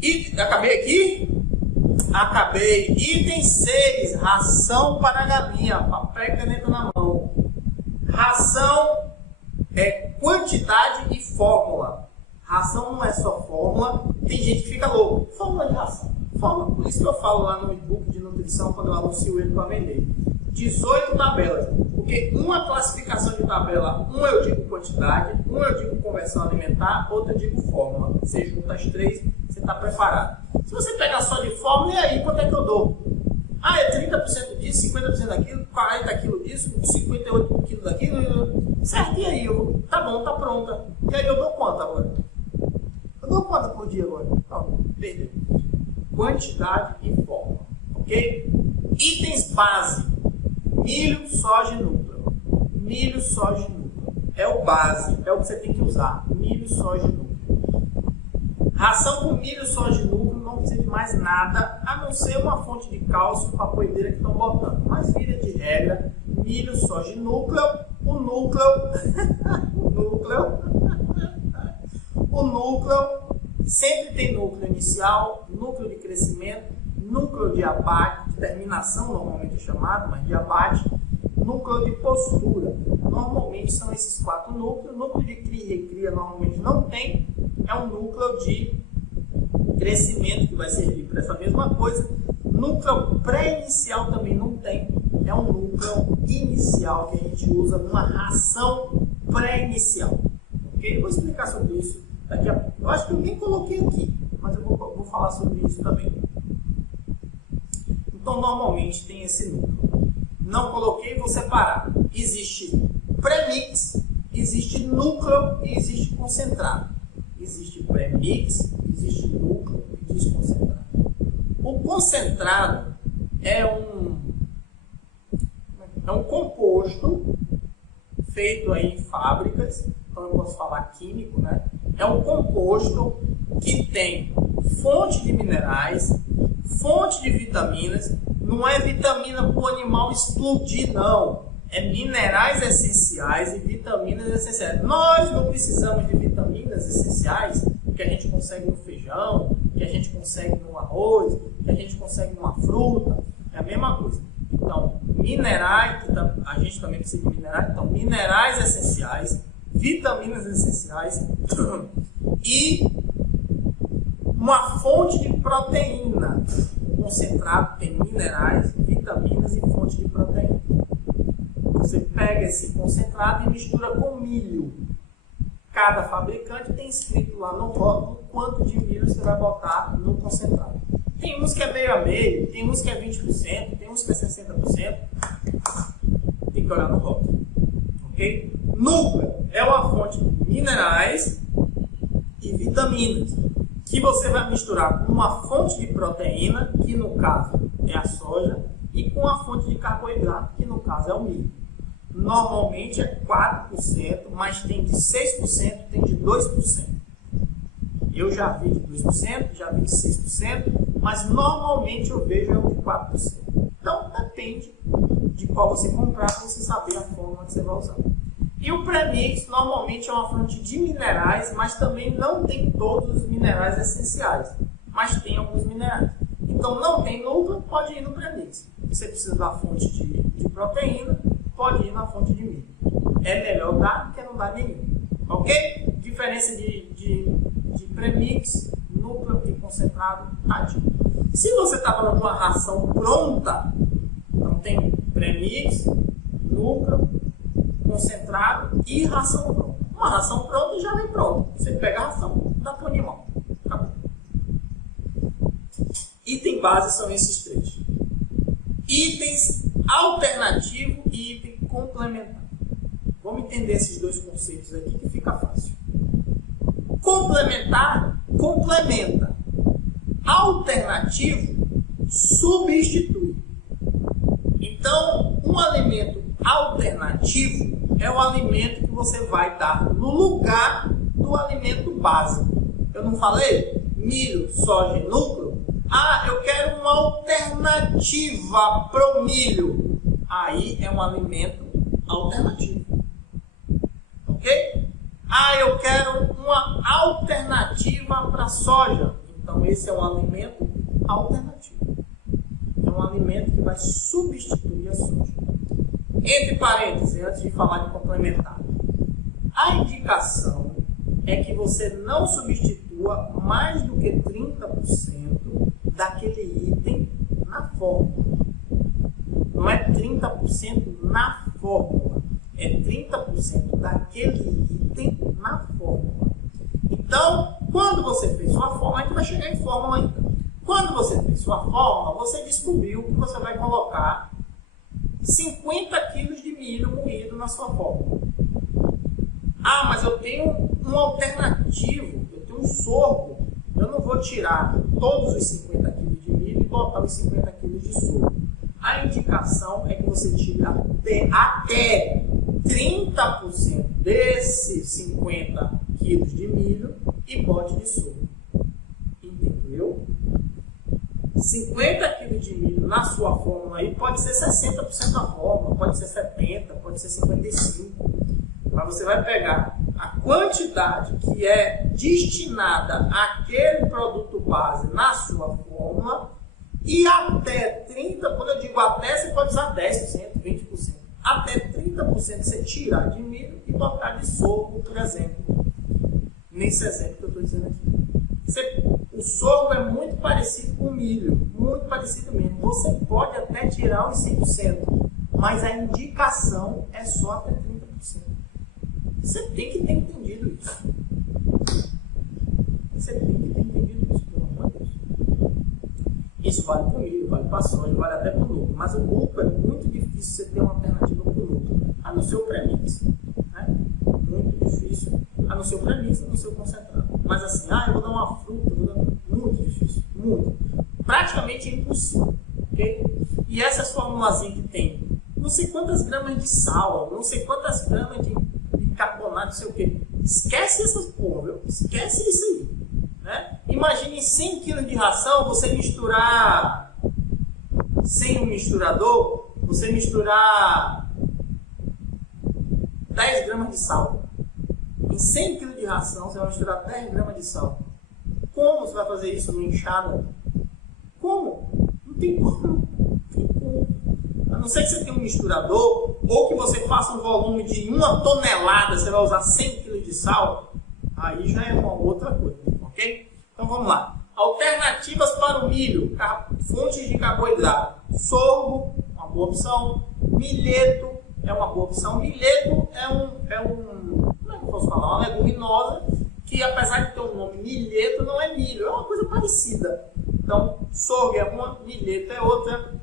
E acabei aqui? Acabei. Item 6, ração para a galinha. Papel e caneta na mão. Ração é quantidade e fórmula. Ração não é só fórmula. Tem gente que fica louco. Fórmula de ração. Fórmula. Por isso que eu falo lá no e-book de nutrição, quando eu anuncio ele para vender. 18 tabelas. Porque uma classificação de tabela, um eu digo quantidade, um eu digo conversão alimentar, outro eu digo fórmula. Você junta as três, você está preparado. Se você pegar só de fórmula, e aí, quanto é que eu dou? Ah, é 30% disso, 50% daquilo, 40 kg disso, 58 kg daquilo, certo? E aí, tá bom, tá pronta. E aí eu dou quanto agora? Eu dou quanto por dia agora? Não, perdeu. Quantidade e fórmula, ok? Itens base. Milho, soja e núcleo. Milho, soja e núcleo. É o base, é o que você tem que usar. Milho, soja e núcleo. Ração com milho, soja e núcleo não precisa de mais nada, a não ser uma fonte de cálcio para a poedeira que estão botando. Mas vira de regra, milho, soja e núcleo. O núcleo sempre tem núcleo inicial, núcleo de crescimento, núcleo de abate, de terminação normalmente é chamado, mas de abate, núcleo de postura. Normalmente são esses 4 núcleos. Núcleo de cria e recria normalmente não tem. É um núcleo de crescimento que vai servir para essa mesma coisa. Núcleo pré-inicial também não tem. É um núcleo inicial que a gente usa numa ração pré-inicial. Ok? Eu vou explicar sobre isso daqui a pouco. Eu acho que eu nem coloquei aqui, mas eu vou falar sobre isso também. Então, normalmente tem esse núcleo. Não coloquei, vou separar. Existe pré-mix, existe núcleo e existe concentrado. Existe pré-mix, existe núcleo e existe concentrado. O concentrado é um composto feito aí em fábricas, então eu posso falar químico, né? É um composto que tem fonte de minerais, fonte de vitaminas. Não é vitamina para o animal explodir, não. É minerais essenciais e vitaminas essenciais. Nós não precisamos de vitaminas essenciais que a gente consegue no feijão, que a gente consegue no arroz, que a gente consegue numa fruta. É a mesma coisa. Então, minerais, a gente também precisa de minerais. Então, minerais essenciais, vitaminas essenciais e uma fonte de proteína. Concentrado tem minerais, vitaminas e fonte de proteína. Você pega esse concentrado e mistura com milho. Cada fabricante tem escrito lá no rótulo quanto de milho você vai botar no concentrado. Tem uns que é meio a meio, tem uns que é 20%, tem uns que é 60%. Tem que olhar no rótulo. Ok? Núcleo é uma fonte de minerais e vitaminas, que você vai misturar com uma fonte de proteína, que no caso é a soja, e com a fonte de carboidrato, que no caso é o milho. Normalmente é 4%, mas tem de 6%, tem de 2%. Eu já vi de 2%, já vi de 6%, mas normalmente eu vejo é o de 4%. Então depende de qual você comprar para você saber a fórmula que você vai usar. E o premix normalmente é uma fonte de minerais, mas também não tem todos os minerais essenciais, mas tem alguns minerais. Então não tem núcleo, pode ir no premix. Você precisa da fonte de proteína, pode ir na fonte de milho. É melhor dar do que não dar nenhum. Ok? Diferença de premix, núcleo e concentrado, ativo. Se você está falando de uma ração pronta, então tem premix, núcleo, concentrado e ração pronta. Uma ração pronta já vem pronta. Você pega a ração, dá para o animal. Acabou. Item base são esses 3. Itens alternativo e item complementar. Vamos entender esses 2 conceitos aqui que fica fácil. Complementar, complementa. Alternativo, substitui. Então, um alimento alternativo é o alimento que você vai dar no lugar do alimento básico. Eu não falei? Milho, soja e núcleo? Ah, eu quero uma alternativa para o milho. Aí é um alimento alternativo. Ok? Ah, eu quero uma alternativa para a soja. Então esse é um alimento alternativo. É um alimento que vai substituir a soja. Entre parênteses, antes de falar de complementar, a indicação é que você não substitua mais do que 30% daquele item na fórmula. Não é 30% na fórmula, é 30% daquele item na fórmula. Então, quando você fez sua fórmula, a gente vai chegar em fórmula ainda. Quando você fez sua fórmula, você descobriu que você vai colocar 50 kg de milho moído na sua fórmula. Ah, mas eu tenho um alternativo, eu tenho um sorgo. Eu não vou tirar todos os 50 kg de milho e botar os 50 kg de sorgo. A indicação é que você tire até 30% desses 50 kg de milho e bote de sorgo. Entendeu? 50 kg de milho na sua fórmula aí pode ser 60% da fórmula, pode ser 70%, pode ser 55%. Mas você vai pegar a quantidade que é destinada àquele produto base na sua fórmula e até 30%, quando eu digo até, você pode usar 10%, 20%. Até 30% você tirar de milho e botar de sorgo, por exemplo. Nesse exemplo que eu estou dizendo aqui. O sorgo é muito parecido com o milho, muito parecido mesmo. Você pode até tirar os 100%, mas a indicação é só até 30%. Você tem que ter entendido isso. Você tem que ter entendido isso, pelo amor de Deus. Isso vale para o milho, vale para a soja, vale até para o lucro. Mas o lucro é muito difícil você ter uma alternativa para o lucro, a não ser o premix. Né? Muito difícil, a não ser o premix, a não ser o concentrado. Mas assim, eu vou dar uma fruta, muito difícil, muito. Praticamente impossível. Okay? E essas formulazinhas que tem não sei quantas gramas de sal, não sei quantas gramas de carbonato, não sei o que. Esquece essas porra, viu? Esquece isso aí. Né? Imagine 100 kg de ração, você misturar sem um misturador, você misturar 10 gramas de sal. Em 100 kg de ração, você vai misturar 10 gramas de sal. Como você vai fazer isso numa enxada? Como? Não tem como. Não tem como. A não ser que você tenha um misturador, ou que você faça um volume de 1 tonelada, você vai usar 100 kg de sal, aí já é uma outra coisa, ok? Então vamos lá. Alternativas para o milho, fontes de carboidrato. Sorgo, uma boa opção. Milheto é uma boa opção. Milheto como é que eu posso falar? Uma leguminosa, que apesar de ter o nome milheto, não é milho, é uma coisa parecida. Então, sorgo é uma, milheto é outra.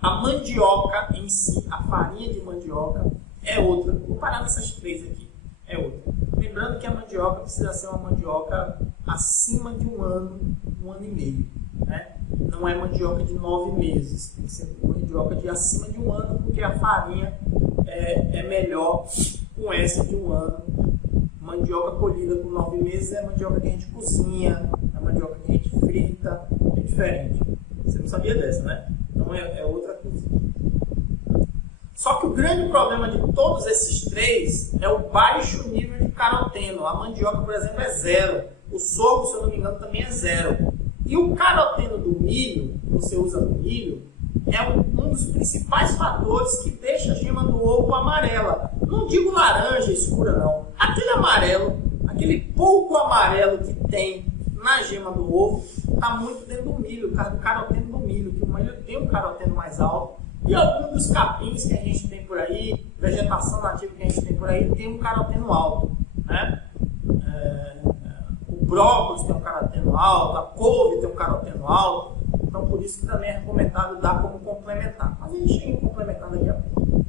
A mandioca em si, a farinha de mandioca é outra. Vou parar nessas três aqui. É outra. Lembrando que a mandioca precisa ser uma mandioca acima de um ano e meio. Né? Não é mandioca de 9 meses. Tem que ser mandioca de acima de um ano, porque a farinha é melhor com essa de um ano. Mandioca colhida com 9 meses é mandioca que a gente cozinha, é mandioca que a gente frita, é diferente. Você não sabia dessa, né? Então é outra coisa. Só que o grande problema de todos esses três é o baixo nível de caroteno. A mandioca, por exemplo, é 0. O sorgo, se eu não me engano, também é 0. E o caroteno do milho, que você usa no milho, é um dos principais fatores que deixa a gema do ovo amarela. Não digo laranja escura, não. Aquele amarelo, aquele pouco amarelo que tem na gema do ovo, está muito dentro do milho, por causa do caroteno do milho, que o milho tem um caroteno mais alto. E alguns dos capins que a gente tem por aí, vegetação nativa que a gente tem por aí, tem um caroteno alto. Né? O brócolis tem um caroteno alto, a couve tem um caroteno alto. Então, por isso que também é recomendado dar como complementar. Mas a gente chega em complementar daqui a pouco.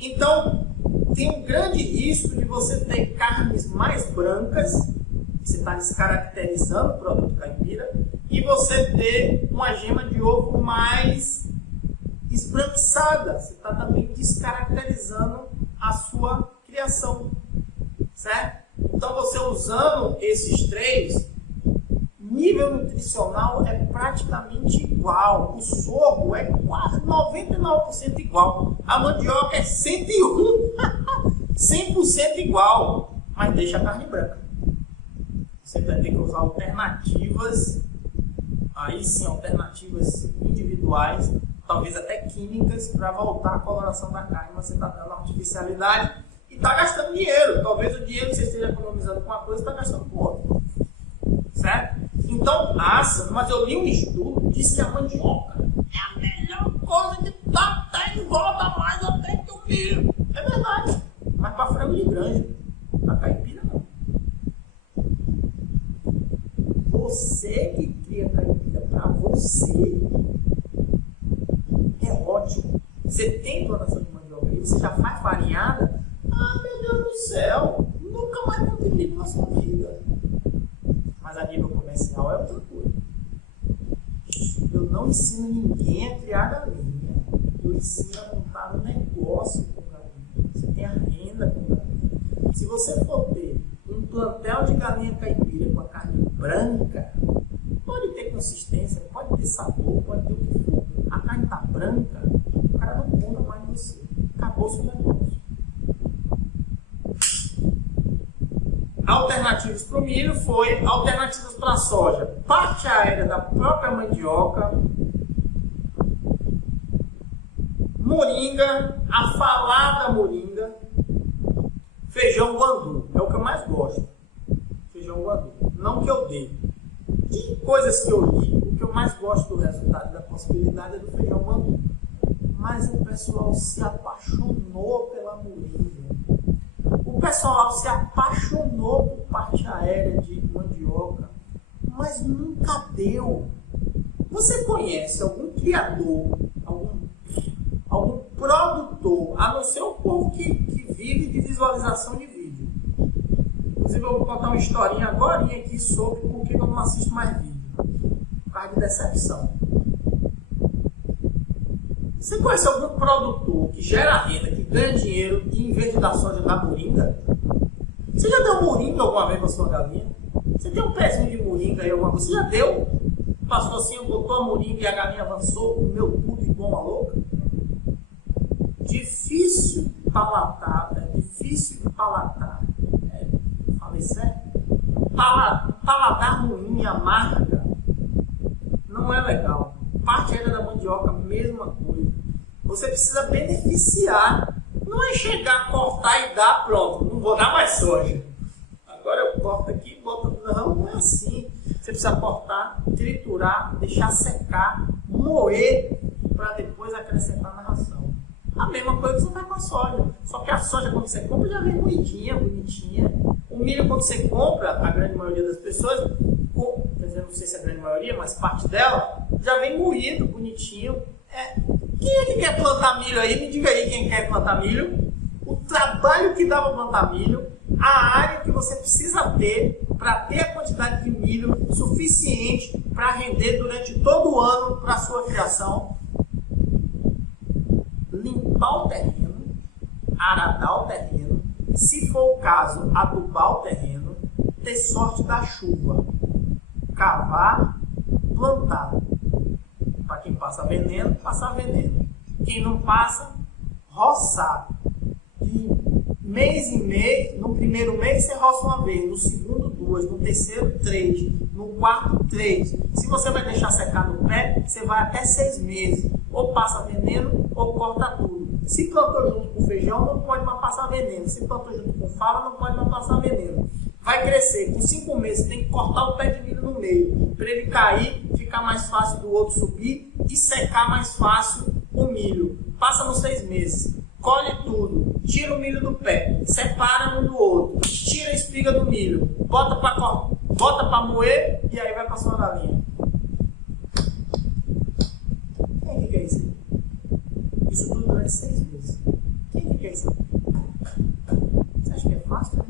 Então, tem um grande risco de você ter carnes mais brancas, você está descaracterizando o produto caipira, e você ter uma gema de ovo mais esbranquiçada. Você está também descaracterizando a sua criação. Certo? Então, você usando esses três, nível nutricional é praticamente igual. O sorgo é quase 99% igual. A mandioca é 101%, 100% igual, mas deixa a carne branca. você vai ter que usar alternativas, aí sim, alternativas individuais, talvez até químicas, para voltar a coloração da carne, mas você está dando artificialidade e está gastando dinheiro. Talvez o dinheiro que você esteja economizando com uma coisa, está gastando com outra. Certo? Então, mas eu li um estudo que disse que a mandioca é a melhor coisa que dá, até engorda mais até que o milho. É verdade. Mas para frango de granja, para caipira não. Você que cria caipira para você é ótimo. Você tem plantação de mandioca e você já faz farinhada? Ah, meu Deus do céu, nunca mais vou ter milho na sua vida. Mas a nível comercial é outra coisa. Eu não ensino ninguém a criar galinha. Eu ensino a montar um negócio com galinha. Você tem a renda com galinha. Se você for ter um plantel de galinha caipira com a carne branca, pode ter consistência, pode ter sabor, pode ter o que for. A carne está branca, o cara não compra mais de você. Acabou o seu negócio. Alternativas para o milho foi alternativas para a soja. Parte aérea da própria mandioca, moringa, a falada moringa, feijão guandu. É o que eu mais gosto. Feijão guandu. Não que eu dê. De coisas que eu li, o que eu mais gosto do resultado da possibilidade é do feijão guandu. Mas o pessoal se apaixonou pela moringa. O pessoal se apaixonou por parte aérea de mandioca, mas nunca deu. Você conhece algum criador, algum produtor, a não ser o povo que vive de visualização de vídeo? Inclusive eu vou contar uma historinha agora aqui sobre por que eu não assisto mais vídeo. Por causa de decepção. Você conhece algum produtor que gera renda, que ganha dinheiro e em vez de dar soja dá moringa? Você já deu moringa alguma vez para sua galinha? Você tem um pezinho de moringa aí alguma coisa? Você já deu? Passou assim, botou a moringa e a galinha avançou, comeu tudo igual uma louca? Difícil palatar, difícil de palatar. Falei certo? Paladar ruim, amarga, não é legal. Parte aérea da mandioca, mesma coisa. Você precisa beneficiar. Não é chegar, cortar e dar, pronto. Não vou dar mais soja. Agora eu corto aqui e boto. Não é assim. Você precisa cortar, triturar, deixar secar, moer, para depois acrescentar na ração. A mesma coisa que você faz com a soja. Só que a soja, quando você compra, já vem moidinha, bonitinha. O milho, quando você compra, a grande maioria das pessoas, quer dizer, não sei se é a grande maioria, mas parte dela, já vem moído, bonitinho. Quem é que quer plantar milho aí? Me diga aí quem quer plantar milho. O trabalho que dá para plantar milho, a área que você precisa ter para ter a quantidade de milho suficiente para render durante todo o ano para a sua criação. Limpar o terreno, aradar o terreno, se for o caso, adubar o terreno, ter sorte da chuva, cavar, plantar. Para quem passa veneno, passar veneno. Quem não passa, roçar. De mês em mês, no primeiro mês você roça uma vez, no segundo duas, no terceiro 3, no quarto 3. Se você vai deixar secar no pé, você vai até 6 meses. Ou passa veneno ou corta tudo. Se plantou junto com feijão, não pode mais passar veneno. Se plantou junto com fava, não pode mais passar veneno. Vai crescer. Com 5 meses, tem que cortar o pé de milho no meio. Para ele cair, ficar mais fácil do outro subir e secar mais fácil o milho. Passa nos 6 meses. Colhe tudo. Tira o milho do pé. Separa um do outro. Tira a espiga do milho. Bota para moer e aí vai para sua galinha. Quem que quer isso? Isso tudo durante 6 meses. Quem que quer isso? Você acha que é fácil, né?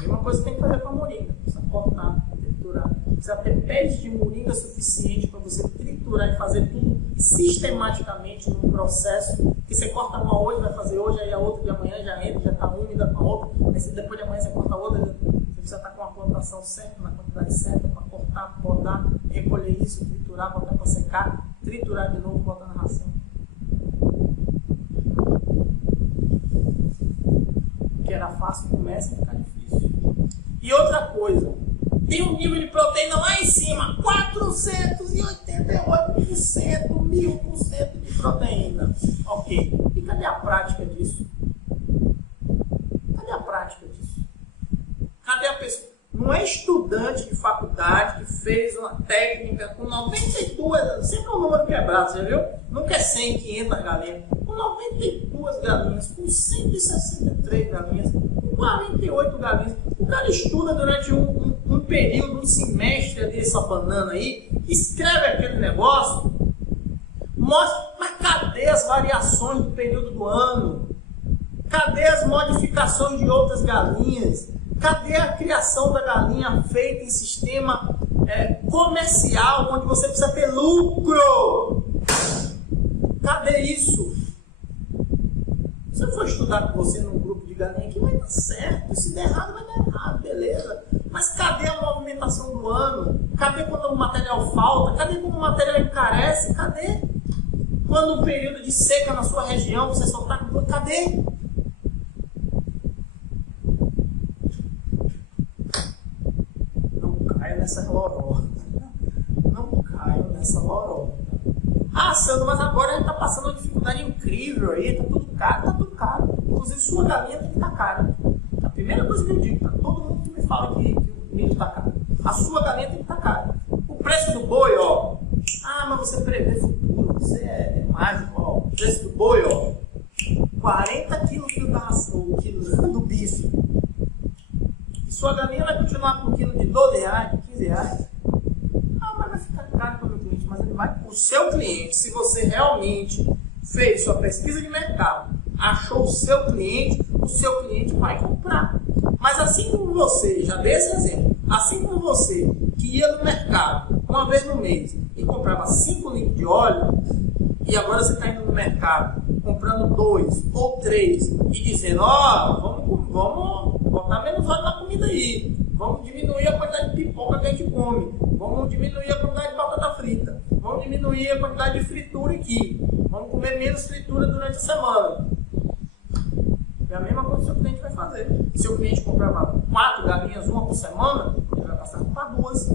Mesma coisa que tem que fazer com a moringa. Precisa cortar, triturar. Precisa ter pés de moringa suficiente para você triturar e fazer tudo sistematicamente num processo que você corta uma hoje, vai fazer hoje, aí a outra de amanhã já entra, já está úmida com a outra, aí depois de amanhã você corta a outra, você precisa estar com a plantação certa, na quantidade certa, para cortar, podar, recolher isso, triturar, botar para secar, triturar de novo, botar na ração. que era fácil começa a ficar difícil. E outra coisa, tem um nível de proteína lá em cima, 488%, 1000% de proteína. Ok, e cadê a prática disso? Cadê a prática disso? Cadê a pessoa? Não é estudante de faculdade que fez uma técnica com 92, sempre é um número quebrado, você viu? Nunca é 100, 500 galinhas. Com 92 galinhas, com 163 galinhas, com 48 galinhas. O cara estuda durante um período, um semestre ali, essa banana aí, escreve aquele negócio, mostra, mas cadê as variações do período do ano? Cadê as modificações de outras galinhas? Cadê a criação da galinha feita em sistema comercial, onde você precisa ter lucro? Cadê isso? Se eu for estudar com você num grupo de galinha aqui, vai dar certo. Se der errado, vai dar errado, beleza. Mas cadê a movimentação do ano? Cadê quando o material falta? Cadê quando o material encarece? Cadê? Quando o período de seca na sua região, você só está com... Cadê? Nessa lorota. Não caio nessa lorota. Ah, Sandro, mas agora a gente está passando uma dificuldade incrível aí, tá tudo caro. Inclusive sua galinha tem que estar cara. A primeira coisa que eu digo, tá todo mundo que me fala que o milho está caro. A sua galinha tem que estar cara. O preço do boi, ó. Ah, mas você prevê futuro, você é mágico, ó. O preço do boi, ó. 40 quilos o quilo do bife. Sua galinha vai continuar com um quilo de 12 reais, de 15 reais. Ah, mas vai ficar caro para o meu cliente. Mas ele vai. O seu cliente, se você realmente fez sua pesquisa de mercado, achou o seu cliente vai comprar. Mas assim como você, já dei esse exemplo, assim como você que ia no mercado uma vez no mês e comprava 5 litros de óleo, e agora você está indo no mercado comprando 2 ou 3 e dizendo, ó, vamos botar menos óleo na comida aí, vamos diminuir a quantidade de pipoca que a gente come, vamos diminuir a quantidade de batata frita, vamos diminuir a quantidade de fritura aqui, vamos comer menos fritura durante a semana. É a mesma coisa que o seu cliente vai fazer. Se o cliente comprava 4 galinhas, uma por semana, ele vai passar a comprar 2.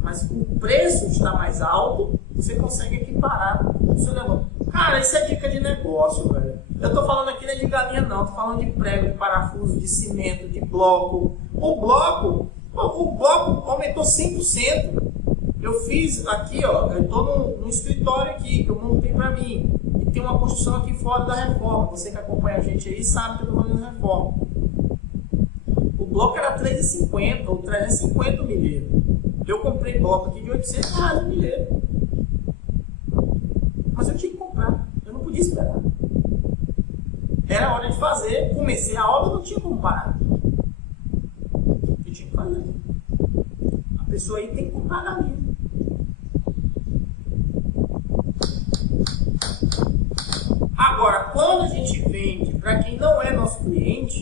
Mas o preço está mais alto, você consegue equiparar o seu negócio. Cara, isso é dica de negócio, velho. Eu tô falando aqui não é de galinha não, tô falando de prego, de parafuso, de cimento, de bloco. O bloco aumentou 100%. Eu fiz aqui, ó, eu tô no escritório aqui, que eu montei pra mim. E tem uma construção aqui fora da reforma. Você que acompanha a gente aí sabe que eu tô fazendo reforma. O bloco era 350 ou 350 o milheiro. Eu comprei bloco aqui de 800 reais o milheiro. Mas eu tinha que comprar, eu não podia esperar. Era hora de fazer, comecei a obra, não tinha como parar. Eu tinha que fazer. A pessoa aí tem que comprar a galinha. Agora, quando a gente vende para quem não é nosso cliente,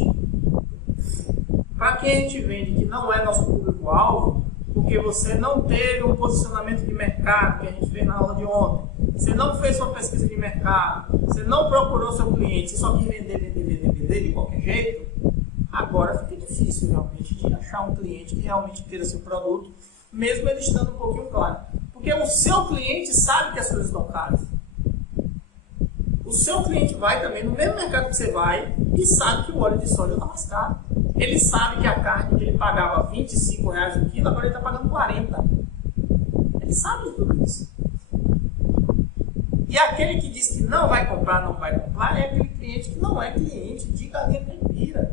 para quem a gente vende que não é nosso público-alvo, porque você não teve um posicionamento de mercado que a gente fez na aula de ontem, você não fez sua pesquisa de mercado, você não procurou seu cliente, você só quis vender de qualquer jeito, agora fica difícil realmente de achar um cliente que realmente queira seu produto, mesmo ele estando um pouquinho claro. Porque o seu cliente sabe que as coisas estão caras. O seu cliente vai também no mesmo mercado que você vai e sabe que o óleo de soja está mais caro. Ele sabe que a carne que ele pagava R$25 o quilo, agora ele está pagando 40. Ele sabe de tudo isso. E aquele que diz que não vai comprar, é aquele cliente que não é cliente de galinha caipira.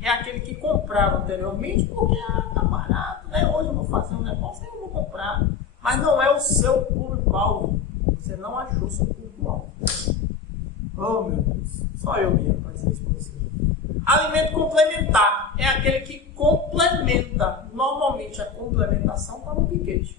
É aquele que comprava anteriormente porque tá barato, né? Hoje eu vou fazer um negócio e eu vou comprar. Mas não é o seu público-alvo. Você não achou seu público-alvo. Oh meu Deus, só eu mesmo para dizer isso para você. Alimento complementar é aquele que complementa. Normalmente a complementação está no piquete.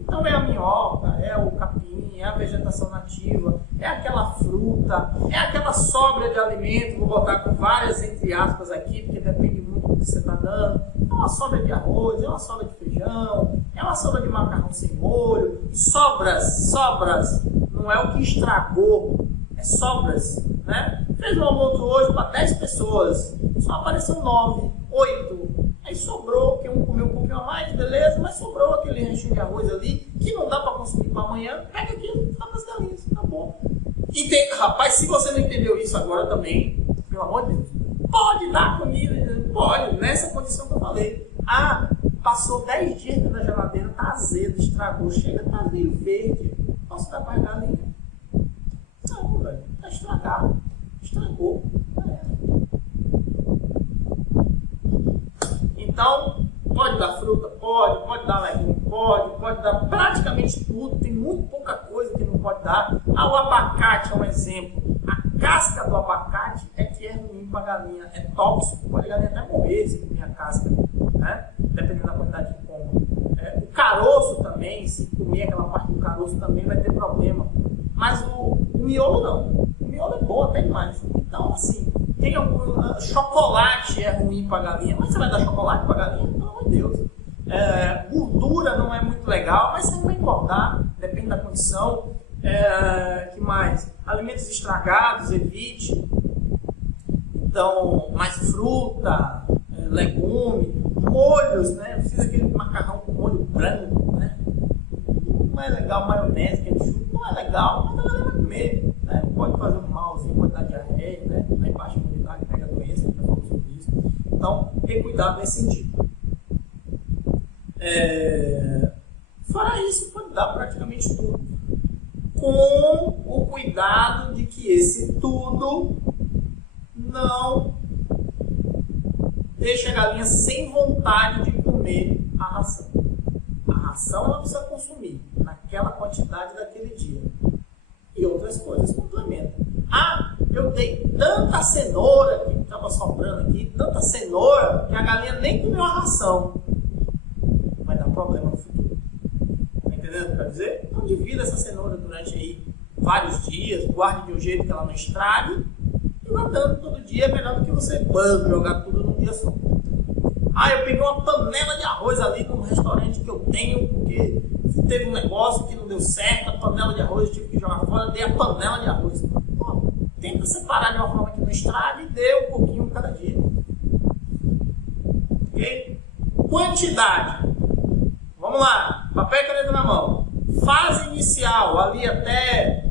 Então é a minhoca, é o capim, é a vegetação nativa, é aquela fruta, é aquela sobra de alimento, vou botar com várias entre aspas aqui, porque depende muito do que você está dando. É uma sobra de arroz, é uma sobra de feijão, é uma sobra de macarrão sem molho. Sobras, não é o que estragou, é sobras, né? fez um almoço hoje para 10 pessoas, só apareceu 9, 8. Aí sobrou, que um comeu um pouquinho a mais, beleza, mas sobrou aquele renchinho de arroz ali, que não dá para consumir para amanhã, pega aquilo e dá para as galinhas, acabou. Rapaz, se você não entendeu isso agora também, pelo amor de Deus, pode dar comida, pode, nessa condição que eu falei. Ah, passou 10 dias na geladeira, tá azedo, estragou, chega, tá meio verde, posso dar para a galinha? Não, velho, tá estragado, estragou. Então, pode dar fruta? Pode dar legume? Pode dar praticamente tudo, tem muito pouca coisa que não pode dar. Ah, o abacate é um exemplo. A casca do abacate é que é ruim para a galinha, é tóxico, pode a galinha até morrer se comer a casca, né? Dependendo da quantidade que come. O caroço também, se comer aquela parte do caroço também vai ter problema. Mas o miolo não, o miolo é bom até demais. Então, assim, tem algum chocolate é ruim para a galinha, mas você vai dar chocolate para a galinha? Pelo amor de Deus. Gordura não é muito legal, mas você vai engordar, depende da condição. Que mais? Alimentos estragados, evite. Então, mais fruta, legume, molhos, né? Eu fiz aquele macarrão com molho branco, né? Não é legal, maionese, ketchup, não é legal, mas a galera vai comer, né? Pode fazer um malzinho, pode dar diarreia, né? Aí baixa a imunidade, pega doença, já falou sobre isso. Então, ter cuidado nesse sentido. Fora isso, pode dar praticamente tudo. Com o cuidado de que esse tudo não deixa a galinha sem vontade de comer a ração. A ração ela precisa consumir naquela quantidade daquele dia. E outras coisas complementam. Ah, eu dei tanta cenoura, que estava sobrando aqui, tanta cenoura, que a galinha nem comeu a ração. Vai dar problema no futuro. Tá entendendo o que eu quero dizer? Então divida essa cenoura durante aí vários dias, guarde de um jeito que ela não estrague, e vai dando todo dia é melhor do que você jogar tudo num dia só. Ah, eu peguei uma panela de arroz ali num restaurante que eu tenho, porque teve um negócio que não deu certo, a panela de arroz eu tive que jogar fora, dei a panela de arroz. Pô, tenta separar de uma forma que não estrague e dê um pouquinho cada dia. Ok? Quantidade. Vamos lá, papel e caneta na mão. Fase inicial, ali até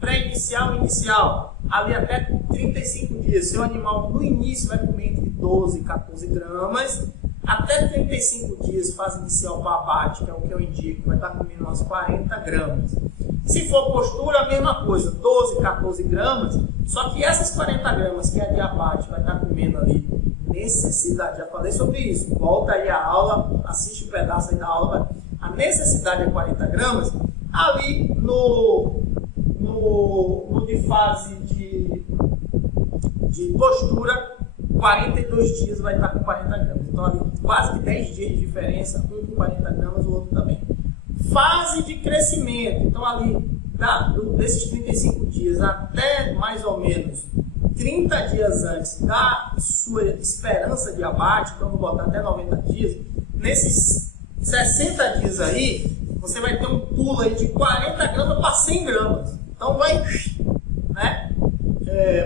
pré-inicial e inicial, ali até 35 dias. Seu animal no início vai comer entre 12 e 14 gramas. Até 35 dias, fase inicial para abate, que é o que eu indico, vai estar comendo umas 40 gramas. Se for postura, a mesma coisa, 12, 14 gramas. Só que essas 40 gramas que é de abate vai estar comendo ali, necessidade, já falei sobre isso. Volta aí a aula, assiste um pedaço aí da aula. A necessidade é 40 gramas. Ali no de fase de postura, 42 dias vai estar com 40 gramas. Então, ali, quase que 10 dias de diferença, um com 40 gramas, o outro também. Fase de crescimento. Então, ali, desses 35 dias até mais ou menos 30 dias antes da sua esperança de abate, então vou botar até 90 dias, nesses 60 dias aí, você vai ter um pulo aí de 40 gramas para 100 gramas. Então, vai, né,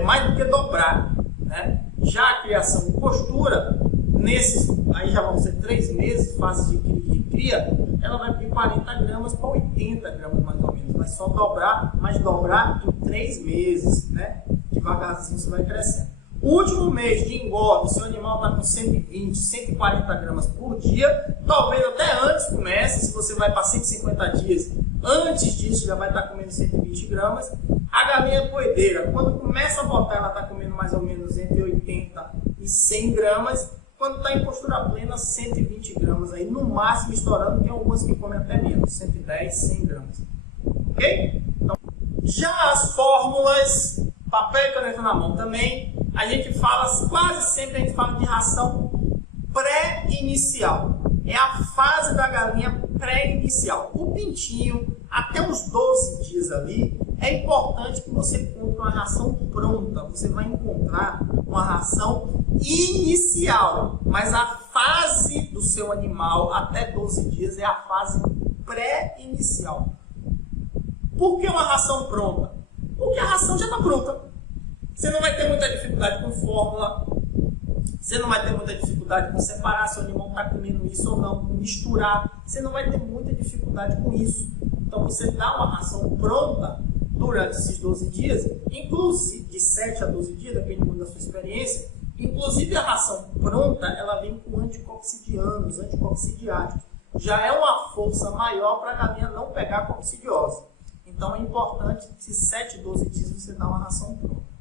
mais do que dobrar, né? Já a criação de postura, nesses, aí já vão ser 3 meses, fase de cria, ela vai de 40 gramas para 80 gramas mais ou menos. Vai só dobrar, mas dobrar em 3 meses, né? Devagarzinho você vai crescendo. O último mês de engorda, seu animal está com 120, 140 gramas por dia, talvez até antes comece, se você vai para 150 dias, antes disso já vai estar comendo 120 gramas. A galinha poedeira, quando começa a botar, ela está comendo mais ou menos entre 80 e 100 gramas. Quando está em postura plena, 120 gramas aí, no máximo estourando, tem algumas que comem até menos, 110, 100 gramas. Ok? Então, já as fórmulas, papel e caneta na mão também, a gente fala, quase sempre a gente fala de ração pré-inicial. É a fase da galinha pré-inicial. O pintinho, até uns 12 dias ali, é importante que você compre uma ração pronta. Você vai encontrar uma ração inicial, mas a fase do seu animal até 12 dias é a fase pré-inicial. Por que uma ração pronta? Porque a ração já está pronta. Você não vai ter muita dificuldade com fórmula, você não vai ter muita dificuldade com separar se o limão está comendo isso ou não, com misturar, você não vai ter muita dificuldade com isso. Então você dá uma ração pronta durante esses 12 dias, inclusive de 7 a 12 dias, depende muito da sua experiência. Inclusive a ração pronta, ela vem com anticoccidianos, anticoccidiáticos. Já é uma força maior para a galinha não pegar coccidiose. Então é importante que de 7 a 12 dias você dá uma ração pronta.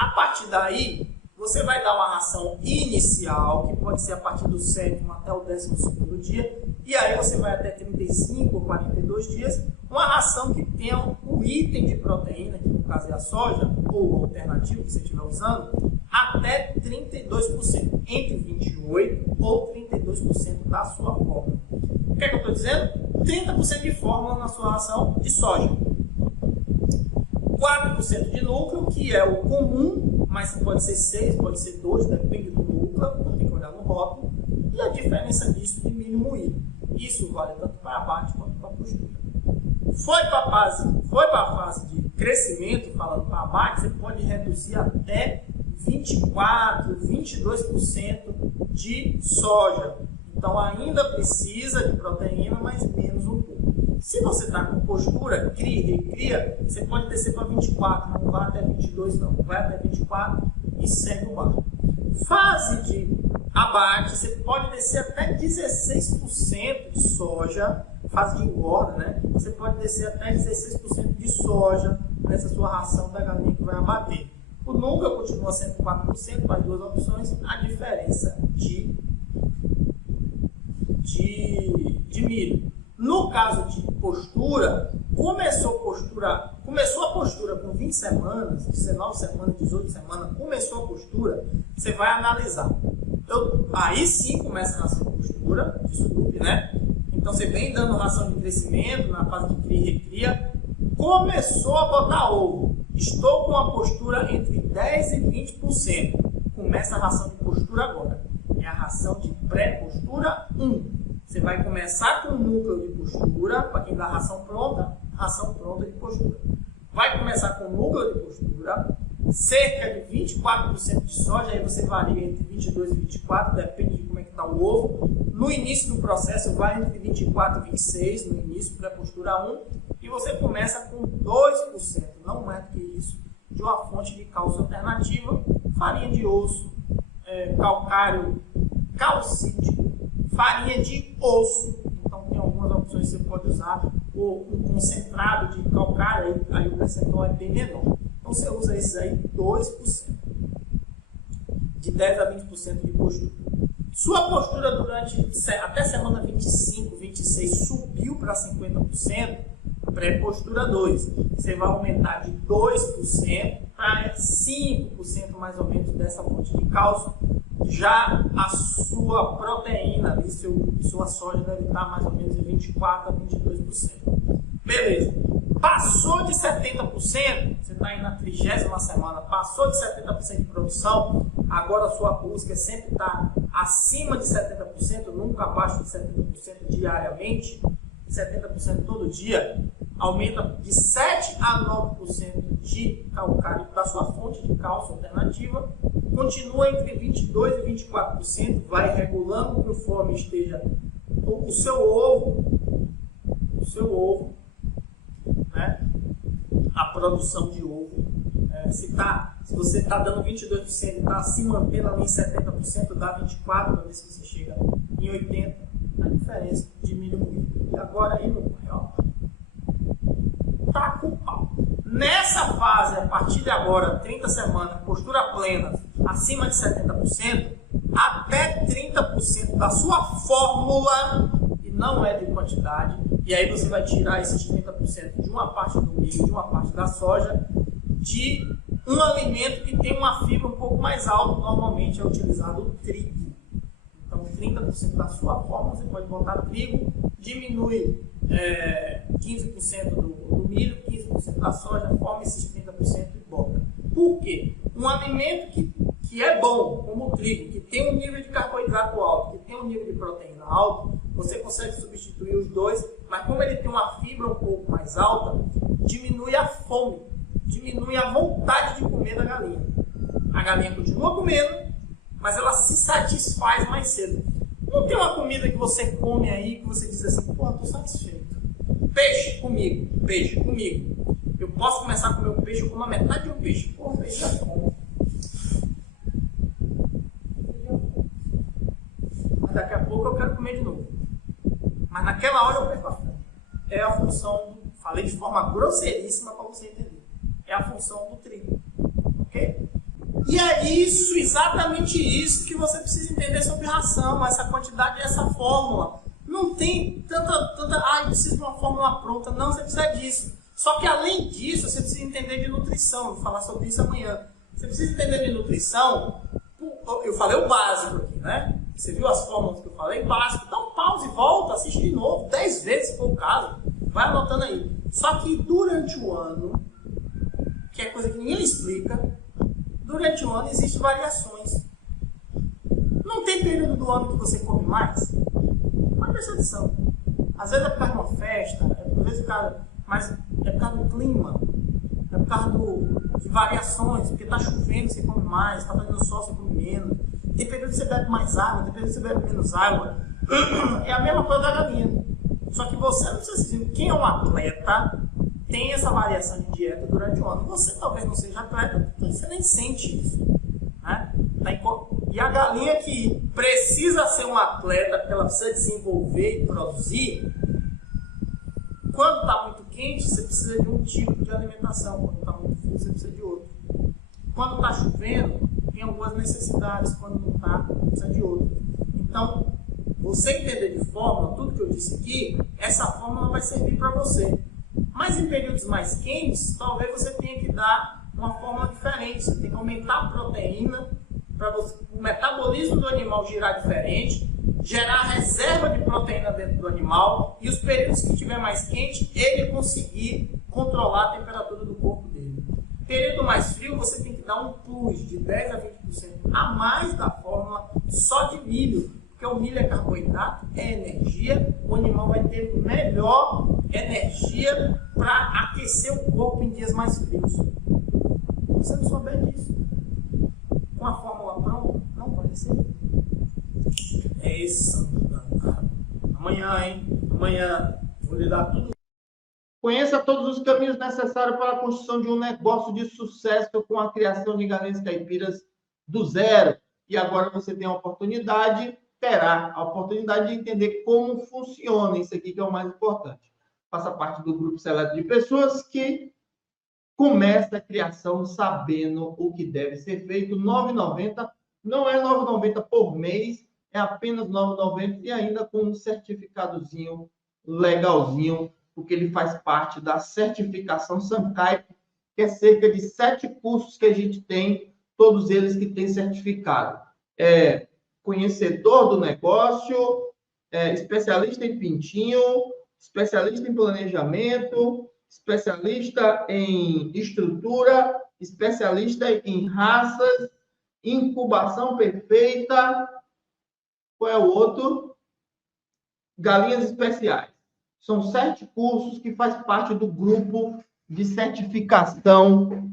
A partir daí, você vai dar uma ração inicial, que pode ser a partir do 7º até o 12º dia, e aí você vai até 35 ou 42 dias, uma ração que tenha o item de proteína, que no caso é a soja, ou o alternativo que você estiver usando, até 32%, entre 28% ou 32% da sua fórmula. O que é que eu estou dizendo? 30% de fórmula na sua ração de soja. 4% de núcleo, que é o comum, mas pode ser 6, pode ser 2, depende do núcleo, tem que olhar no rótulo, e a diferença disso de milho moído. Isso vale tanto para abate quanto para postura. Foi para a fase de crescimento, falando para abate, você pode reduzir até 24%, 22% de soja. Então ainda precisa de proteína, mas menos um pouco. Se você está com postura, cria e recria, você pode descer para 24, não vai até 22 não, vai até 24 e segue o barco. Fase de abate, você pode descer até 16% de soja, fase de engorda, né? Você pode descer até 16% de soja nessa sua ração da galinha que vai abater. O núcleo continua sendo 4%, mais duas opções, a diferença de milho. No caso de postura, começou a postura com 20 semanas, 19 semanas, 18 semanas, começou a postura, você vai analisar. Aí sim começa a ração de postura, desculpe, né? Então você vem dando ração de crescimento na fase de cria e recria, começou a botar ovo, estou com uma postura entre 10% e 20%, começa a ração de postura agora, é a ração de pré-postura 1. Você vai começar com o núcleo de postura, para quem dá ração pronta de postura. Vai começar com o núcleo de postura, cerca de 24% de soja, aí você varia entre 22 e 24, depende de como é que está o ovo. No início do processo vai entre 24 e 26, no início, pré-postura 1, e você começa com 2%, não mais do que isso, de uma fonte de cálcio alternativa, farinha de osso, calcário calcítico, farinha de osso, então tem algumas opções que você pode usar, ou um concentrado de calcário, aí o percentual é bem menor. Então você usa esses aí 2%, de 10 a 20% de postura. Sua postura até semana 25, 26 subiu para 50%, pré-postura 2. Você vai aumentar de 2% para 5% mais ou menos dessa fonte de cálcio. Já a sua proteína, ali, sua soja deve estar mais ou menos em 24% a 22%. Beleza. Passou de 70%, você está aí na 30ª semana, passou de 70% de produção, agora a sua busca é sempre estar acima de 70%, nunca abaixo de 70% diariamente, 70% todo dia, aumenta de 7 a 9% de calcário da sua fonte de cálcio alternativa, continua entre 22% e 24%, vai regulando conforme esteja o seu ovo, né? A produção de ovo. Se você está dando 22% e está se mantendo ali em 70%, dá 24%, para ver se você chega em 80%, a diferença diminui. E agora aí, meu pai, ó, tá com o pau. Nessa fase, a partir de agora, 30 semanas, postura plena, acima de 70%, até 30% da sua fórmula, e não é de quantidade, e aí você vai tirar esses 30% de uma parte do milho, de uma parte da soja, de um alimento que tem uma fibra um pouco mais alta, normalmente é utilizado o trigo. Então, 30% da sua fórmula, você pode botar trigo, diminui 15% do milho, 15% da soja, forma esses 30% e bota. Por quê? Um alimento que é bom, como o trigo, que tem um nível de carboidrato alto, que tem um nível de proteína alto, você consegue substituir os dois, mas como ele tem uma fibra um pouco mais alta, diminui a fome. diminui a vontade de comer da galinha. A galinha continua comendo, mas ela se satisfaz mais cedo. Não tem uma comida que você come aí que você diz assim, pô, tô satisfeito. Peixe comigo, peixe comigo. Eu posso começar a comer um peixe, eu como a metade de um peixe. Pô, peixe já como. Mas daqui a pouco eu quero comer de novo. Mas naquela hora eu perco a fome. É a função, falei de forma grosseiríssima para você entender. É a função do trigo. Ok? E é isso, exatamente isso que você precisa entender sobre ração, essa quantidade e essa fórmula. Não tem tanta, eu preciso de uma fórmula pronta. Não, você precisa disso. Só que além disso, você precisa entender de nutrição. Eu vou falar sobre isso amanhã. Você precisa entender de nutrição. Eu falei o básico aqui, né? Você viu as fórmulas que eu falei? Básico. Dá um pause e volta, assiste de novo, 10 vezes se for o caso. Vai anotando aí. Só que durante o ano, que é coisa que ninguém explica, durante o ano existem variações. Não tem período do ano que você come mais? Pode prestar atenção. Às vezes é por causa de uma festa, às vezes mas é por causa do clima, é por causa de variações, porque está chovendo, você come mais, está fazendo sol, você come menos. Tem período que você bebe mais água, tem período que você bebe menos água. É a mesma coisa da galinha. Só que você não precisa se dizer, quem é um atleta tem essa variação de dieta durante o ano. Você talvez não seja atleta, você nem sente isso. Né? E a galinha que precisa ser uma atleta, porque ela precisa desenvolver e produzir, quando está muito quente, você precisa de um tipo de alimentação. Quando está muito frio, você precisa de outro. Quando está chovendo, tem algumas necessidades. Quando não está, precisa de outro. Então, você entender de fórmula, tudo que eu disse aqui, essa fórmula vai servir para você. Mas em períodos mais quentes, talvez você tenha que dar uma fórmula diferente. Você tem que aumentar a proteína para o metabolismo do animal girar diferente, gerar reserva de proteína dentro do animal e os períodos que estiver mais quente, ele conseguir controlar a temperatura do corpo dele. Período mais frio, você tem que dar um plus de 10 a 20% a mais da fórmula só de milho, porque o milho é carboidrato, é energia, o animal vai ter melhor energia para aquecer o corpo em dias mais frios. Se você não souber disso, com a fórmula pronta, não vai ser. É esse santo danado. Amanhã, hein? Amanhã vou lhe dar tudo. Conheça todos os caminhos necessários para a construção de um negócio de sucesso com a criação de galinhas caipiras do zero. E agora você tem a oportunidade, terá a oportunidade de entender como funciona isso aqui, que é o mais importante. Faça parte do grupo seleto de pessoas que começa a criação sabendo o que deve ser feito. R$ 9,90 não é R$ 9,90 por mês, é apenas R$ 9,90 e ainda com um certificadozinho legalzinho, porque ele faz parte da certificação Sancai, que é cerca de 7 cursos que a gente tem, todos eles que têm certificado. Conhecedor do negócio, especialista em pintinho, especialista em planejamento, especialista em estrutura, especialista em raças, incubação perfeita. Qual é o outro? Galinhas especiais. São 7 cursos que faz parte do grupo de certificação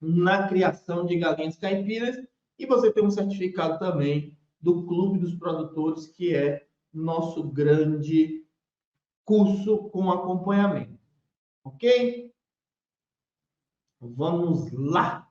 na criação de galinhas caipiras. E você tem um certificado também do Clube dos Produtores, que é nosso grande curso com acompanhamento. Ok? Vamos lá!